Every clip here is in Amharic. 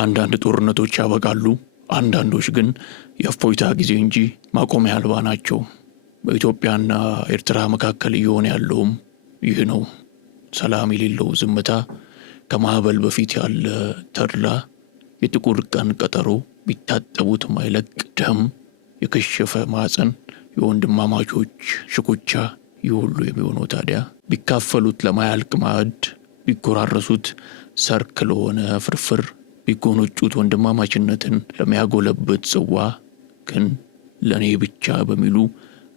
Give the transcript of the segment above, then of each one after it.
አንዳንድ ጦርነቶች ያበቃሉ፣ አንዳንዶች ግን የእፎይታ ጊዜ እንጂ ማቆሚያ አልባ ናቸው። በኢትዮጵያና ኤርትራ መካከል እየሆነ ያለውም ይህ ነው። ሰላም የሌለው ዝምታ፣ ከማዕበል በፊት ያለ ተድላ፣ የጥቁር ቀን ቀጠሮ፣ ቢታጠቡት ማይለቅ ደም፣ የከሸፈ ማዕፀን፣ የወንድማማቾች ሽኩቻ። ይህ ሁሉ የሚሆነው ታዲያ ቢካፈሉት ለማያልቅ ማዕድ፣ ቢጎራረሱት ሰርክ ለሆነ ፍርፍር፣ ቢጎነጩት ወንድማማችነትን ለሚያጎለብት ጽዋ፣ ግን ለእኔ ብቻ በሚሉ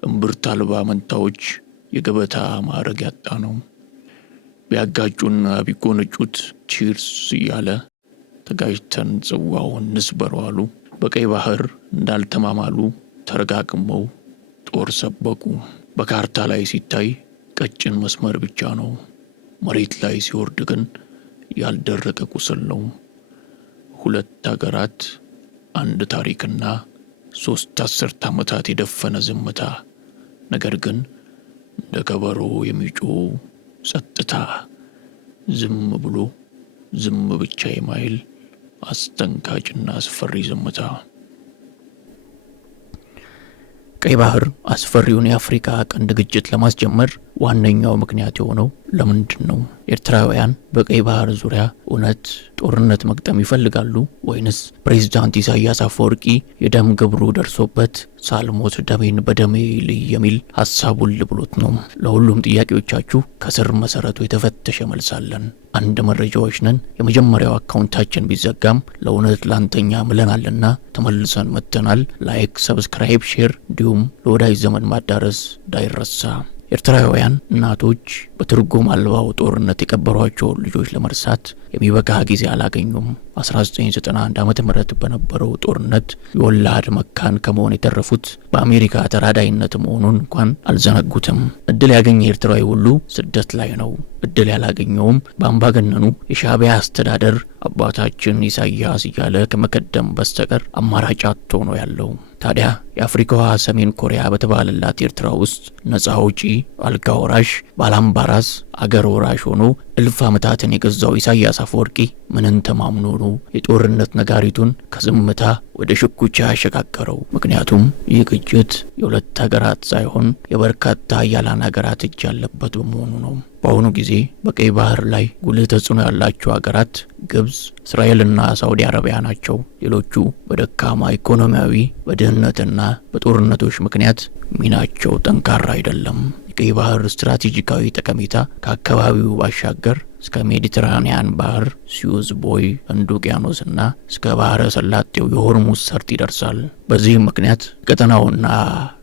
እምብርት አልባ መንታዎች የገበታ ማዕረግ ያጣ ነው። ቢያጋጩና ቢጎነጩት ቺርስ እያለ ተጋጅተን ጽዋውን ንስበረው አሉ። በቀይ ባህር እንዳልተማማሉ ተረጋግመው ጦር ሰበቁ። በካርታ ላይ ሲታይ ቀጭን መስመር ብቻ ነው፣ መሬት ላይ ሲወርድ ግን ያልደረቀ ቁስል ነው። ሁለት ሀገራት፣ አንድ ታሪክና 3 አስርት ዓመታት የደፈነ ዝምታ፣ ነገር ግን እንደ ከበሮ የሚጮህ ጸጥታ፣ ዝም ብሎ ዝም ብቻ የማይል አስተንካጭና አስፈሪ ዝምታ። ቀይ ባህር አስፈሪውን የአፍሪካ ቀንድ ግጭት ለማስጀመር ዋነኛው ምክንያት የሆነው ለምንድን ነው? ኤርትራውያን በቀይ ባህር ዙሪያ እውነት ጦርነት መግጠም ይፈልጋሉ ወይንስ ፕሬዝዳንት ኢሳያስ አፈወርቂ የደም ግብሩ ደርሶበት ሳልሞት ደሜን በደሜ ልይ የሚል ሐሳቡን ልብሎት ነው? ለሁሉም ጥያቄዎቻችሁ ከስር መሰረቱ የተፈተሸ መልሳለን። አንድ መረጃዎች ነን። የመጀመሪያው አካውንታችን ቢዘጋም ለእውነት ላንተኛ ምለናልና ተመልሰን መጥተናል። ላይክ፣ ሰብስክራይብ፣ ሼር እንዲሁም ለወዳጅ ዘመን ማዳረስ እንዳይረሳ። ኤርትራውያን እናቶች በትርጉም አልባው ጦርነት የቀበሯቸውን ልጆች ለመርሳት የሚበቃ ጊዜ አላገኙም። 1991 ዓመተ ምህረት በነበረው ጦርነት የወላድ መካን ከመሆን የተረፉት በአሜሪካ ተራዳይነት መሆኑን እንኳን አልዘነጉትም። እድል ያገኘ ኤርትራዊ ሁሉ ስደት ላይ ነው። እድል ያላገኘውም በአምባገነኑ የሻዕቢያ አስተዳደር አባታችን ኢሳያስ እያለ ከመከደም በስተቀር አማራጭ አጥቶ ነው ያለው። ታዲያ የአፍሪካዋ ሰሜን ኮሪያ በተባለላት ኤርትራ ውስጥ ነፃ አውጪ፣ አልጋ ወራሽ፣ ባላምባራስ፣ አገር ወራሽ ሆኖ እልፍ ዓመታትን የገዛው ኢሳያስ አፈወርቂ ምንን ተማምኖ ነው የጦርነት ነጋሪቱን ከዝምታ ወደ ሽኩቻ ያሸጋገረው? ምክንያቱም ይህ ግጭት የሁለት ሀገራት ሳይሆን የበርካታ ኃያላን ሀገራት እጅ ያለበት በመሆኑ ነው። በአሁኑ ጊዜ በቀይ ባህር ላይ ጉልህ ተጽዕኖ ያላቸው ሀገራት ግብጽ፣ እስራኤልና ሳውዲ አረቢያ ናቸው። ሌሎቹ በደካማ ኢኮኖሚያዊ፣ በድህነትና በጦርነቶች ምክንያት ሚናቸው ጠንካራ አይደለም። የቀይ ባህር ስትራቴጂካዊ ጠቀሜታ ከአካባቢው ባሻገር እስከ ሜዲትራኒያን ባህር፣ ሲዩዝ ቦይ፣ ህንድ ውቅያኖስና እስከ ባህረ ሰላጤው የሆርሙዝ ሰርጥ ይደርሳል። በዚህም ምክንያት ቀጠናውና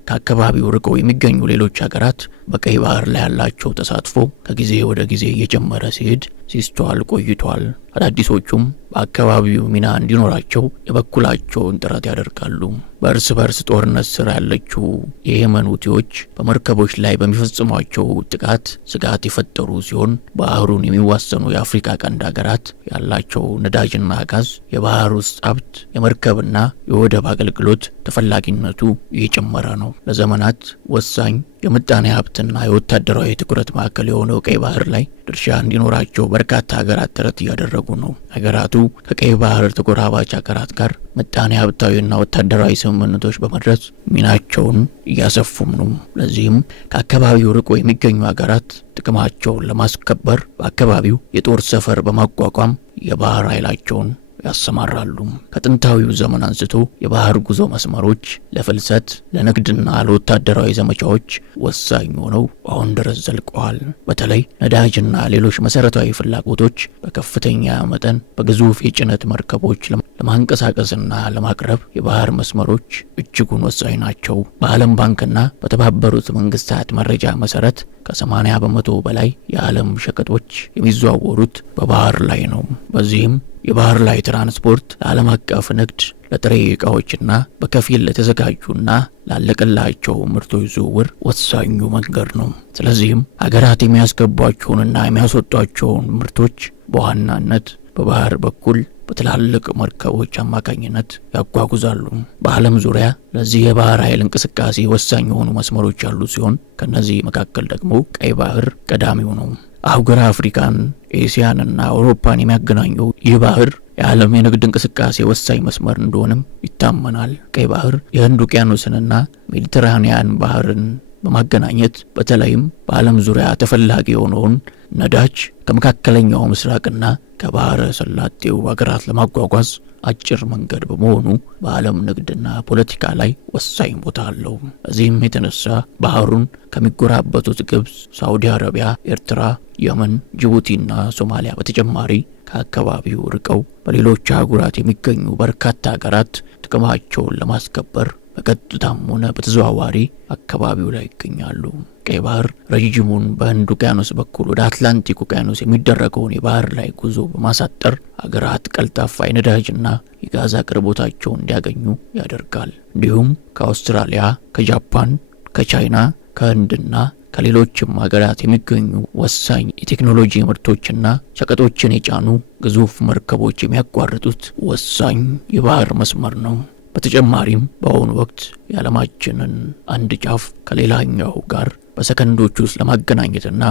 ከአካባቢው ርቀው የሚገኙ ሌሎች ሀገራት በቀይ ባህር ላይ ያላቸው ተሳትፎ ከጊዜ ወደ ጊዜ እየጨመረ ሲሄድ ሲስተዋል ቆይቷል። አዳዲሶቹም በአካባቢው ሚና እንዲኖራቸው የበኩላቸውን ጥረት ያደርጋሉ። በእርስ በርስ ጦርነት ስር ያለችው የየመን ሁቲዎች በመርከቦች ላይ በሚፈጽሟቸው ጥቃት ስጋት የፈጠሩ ሲሆን ባህሩን የሚዋሰኑ የአፍሪካ ቀንድ ሀገራት ያላቸው ነዳጅና ጋዝ፣ የባህር ውስጥ ሀብት፣ የመርከብና የወደብ አገልግሎት ተፈላጊነቱ እየጨመረ ነው። ለዘመናት ወሳኝ የምጣኔ ሀብትና የወታደራዊ ትኩረት ማዕከል የሆነው ቀይ ባህር ላይ ድርሻ እንዲኖራቸው በርካታ ሀገራት ጥረት እያደረጉ ነው። ሀገራቱ ከቀይ ባህር ተጎራባች ሀገራት ጋር ምጣኔ ሀብታዊና ወታደራዊ ስምምነቶች በመድረስ ሚናቸውን እያሰፉም ነው። ለዚህም ከአካባቢው ርቆ የሚገኙ ሀገራት ጥቅማቸውን ለማስከበር በአካባቢው የጦር ሰፈር በማቋቋም የባህር ኃይላቸውን ያሰማራሉ። ከጥንታዊው ዘመን አንስቶ የባህር ጉዞ መስመሮች ለፍልሰት፣ ለንግድና ለወታደራዊ ዘመቻዎች ወሳኝ ሆነው አሁን ድረስ ዘልቀዋል። በተለይ ነዳጅና ሌሎች መሰረታዊ ፍላጎቶች በከፍተኛ መጠን በግዙፍ የጭነት መርከቦች ለማንቀሳቀስና ለማቅረብ የባህር መስመሮች እጅጉን ወሳኝ ናቸው። በዓለም ባንክና በተባበሩት መንግስታት መረጃ መሰረት ከ80 በመቶ በላይ የዓለም ሸቀጦች የሚዘዋወሩት በባህር ላይ ነው። በዚህም የባህር ላይ ትራንስፖርት ለዓለም አቀፍ ንግድ፣ ለጥሬ ዕቃዎችና በከፊል ለተዘጋጁና ላለቀላቸው ምርቶች ዝውውር ወሳኙ መንገድ ነው። ስለዚህም ሀገራት የሚያስገቧቸውንና የሚያስወጧቸውን ምርቶች በዋናነት በባህር በኩል በትላልቅ መርከቦች አማካኝነት ያጓጉዛሉ። በዓለም ዙሪያ ለዚህ የባህር ኃይል እንቅስቃሴ ወሳኝ የሆኑ መስመሮች ያሉ ሲሆን ከነዚህ መካከል ደግሞ ቀይ ባህር ቀዳሚው ነው። አህጉረ አፍሪካን፣ ኤሲያንና አውሮፓን የሚያገናኘው ይህ ባህር የዓለም የንግድ እንቅስቃሴ ወሳኝ መስመር እንደሆነም ይታመናል። ቀይ ባህር የህንድ ውቅያኖስንና ሜዲትራኒያን ባህርን በማገናኘት በተለይም በዓለም ዙሪያ ተፈላጊ የሆነውን ነዳጅ ከመካከለኛው ምስራቅና ከባህረ ሰላጤው ሀገራት ለማጓጓዝ አጭር መንገድ በመሆኑ በዓለም ንግድና ፖለቲካ ላይ ወሳኝ ቦታ አለው። እዚህም የተነሳ ባህሩን ከሚጎራበቱት ግብጽ፣ ሳውዲ አረቢያ፣ ኤርትራ፣ የመን፣ ጅቡቲና ሶማሊያ በተጨማሪ ከአካባቢው ርቀው በሌሎች አህጉራት የሚገኙ በርካታ ሀገራት ጥቅማቸውን ለማስከበር በቀጥታም ሆነ በተዘዋዋሪ አካባቢው ላይ ይገኛሉ። ቀይ ባህር ረጅሙን በህንድ ውቅያኖስ በኩል ወደ አትላንቲክ ውቅያኖስ የሚደረገውን የባህር ላይ ጉዞ በማሳጠር ሀገራት ቀልጣፋ የነዳጅና የጋዝ አቅርቦታቸውን እንዲያገኙ ያደርጋል። እንዲሁም ከአውስትራሊያ፣ ከጃፓን፣ ከቻይና፣ ከህንድና ከሌሎችም ሀገራት የሚገኙ ወሳኝ የቴክኖሎጂ ምርቶችና ሸቀጦችን የጫኑ ግዙፍ መርከቦች የሚያቋርጡት ወሳኝ የባህር መስመር ነው። በተጨማሪም በአሁኑ ወቅት የዓለማችንን አንድ ጫፍ ከሌላኛው ጋር በሰከንዶች ውስጥ ለማገናኘትና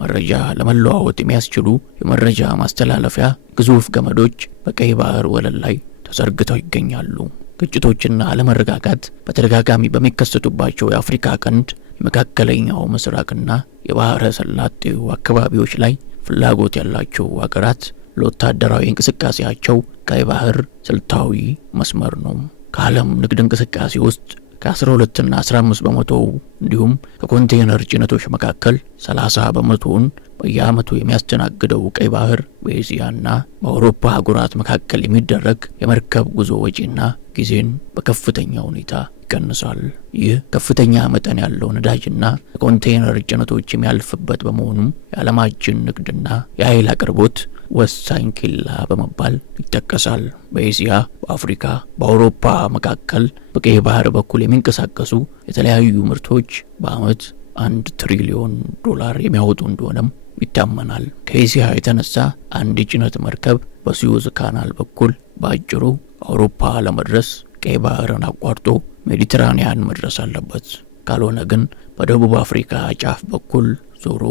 መረጃ ለመለዋወጥ የሚያስችሉ የመረጃ ማስተላለፊያ ግዙፍ ገመዶች በቀይ ባህር ወለል ላይ ተዘርግተው ይገኛሉ። ግጭቶችና አለመረጋጋት በተደጋጋሚ በሚከሰቱባቸው የአፍሪካ ቀንድ፣ የመካከለኛው ምስራቅና የባህረ ሰላጤው አካባቢዎች ላይ ፍላጎት ያላቸው ሀገራት ለወታደራዊ እንቅስቃሴያቸው ቀይ ባህር ስልታዊ መስመር ነው። ከዓለም ንግድ እንቅስቃሴ ውስጥ ከ12 እና 15 በመቶ እንዲሁም ከኮንቴነር ጭነቶች መካከል 30 በመቶውን በየዓመቱ የሚያስተናግደው ቀይ ባህር በኤስያና በአውሮፓ አህጉራት መካከል የሚደረግ የመርከብ ጉዞ ወጪና ጊዜን በከፍተኛ ሁኔታ ይቀንሳል። ይህ ከፍተኛ መጠን ያለው ነዳጅና የኮንቴነር ጭነቶች የሚያልፍበት በመሆኑም የዓለማችን ንግድና የኃይል አቅርቦት ወሳኝ ኬላ በመባል ይጠቀሳል። በኤስያ፣ በአፍሪካ፣ በአውሮፓ መካከል በቀይ ባህር በኩል የሚንቀሳቀሱ የተለያዩ ምርቶች በዓመት $1 ትሪሊዮን የሚያወጡ እንደሆነም ይታመናል። ከኤስያ የተነሳ አንድ የጭነት መርከብ በሱዌዝ ካናል በኩል በአጭሩ አውሮፓ ለመድረስ ቀይ ባህርን አቋርጦ ሜዲትራኒያን መድረስ አለበት። ካልሆነ ግን በደቡብ አፍሪካ ጫፍ በኩል ዞሮ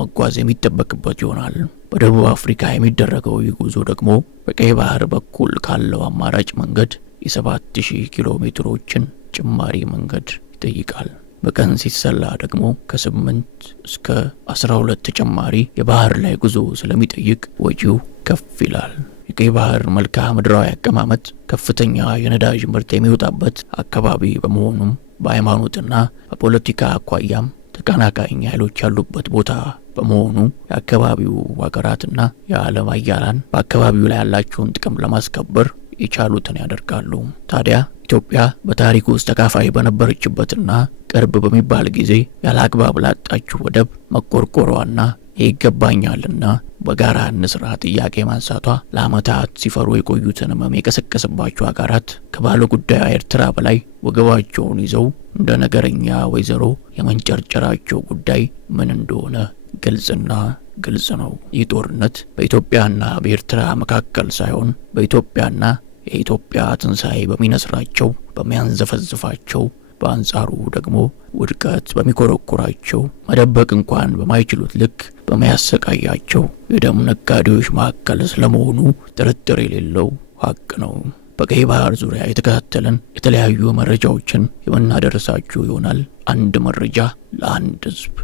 መጓዝ የሚጠበቅበት ይሆናል። በደቡብ አፍሪካ የሚደረገው ጉዞ ደግሞ በቀይ ባህር በኩል ካለው አማራጭ መንገድ የ7000 ኪሎ ሜትሮችን ጭማሪ መንገድ ይጠይቃል። በቀን ሲሰላ ደግሞ ከ8 እስከ 12 ተጨማሪ የባህር ላይ ጉዞ ስለሚጠይቅ ወጪው ከፍ ይላል። የቀይ ባህር መልክዓ ምድራዊ አቀማመጥ ከፍተኛ የነዳጅ ምርት የሚወጣበት አካባቢ በመሆኑም በሃይማኖትና በፖለቲካ አኳያም ተቀናቃኝ ኃይሎች ያሉበት ቦታ በመሆኑ የአካባቢው ሀገራትና የዓለም ሀያላን በአካባቢው ላይ ያላቸውን ጥቅም ለማስከበር የቻሉትን ያደርጋሉ። ታዲያ ኢትዮጵያ በታሪክ ውስጥ ተካፋይ በነበረችበትና ቅርብ በሚባል ጊዜ ያለ አግባብ ላጣችው ወደብ መቆርቆሯና ይገባኛልና በጋራ እንስራ ጥያቄ ማንሳቷ ለዓመታት ሲፈሩ የቆዩትን ህመም የቀሰቀሰባቸው ሀገራት ከባለ ጉዳዩ ኤርትራ በላይ ወገባቸውን ይዘው እንደ ነገረኛ ወይዘሮ የመንጨርጨራቸው ጉዳይ ምን እንደሆነ ግልጽ ነው። ይህ ጦርነት በኢትዮጵያና በኤርትራ መካከል ሳይሆን በኢትዮጵያና የኢትዮጵያ ትንሣኤ በሚነስራቸው በሚያንዘፈዝፋቸው፣ በአንጻሩ ደግሞ ውድቀት በሚኮረኩራቸው፣ መደበቅ እንኳን በማይችሉት ልክ በሚያሰቃያቸው የደም ነጋዴዎች መካከል ስለመሆኑ ጥርጥር የሌለው ሀቅ ነው። በቀይ ባህር ዙሪያ የተከታተለን የተለያዩ መረጃዎችን የምናደርሳችሁ ይሆናል። አንድ መረጃ ለአንድ ህዝብ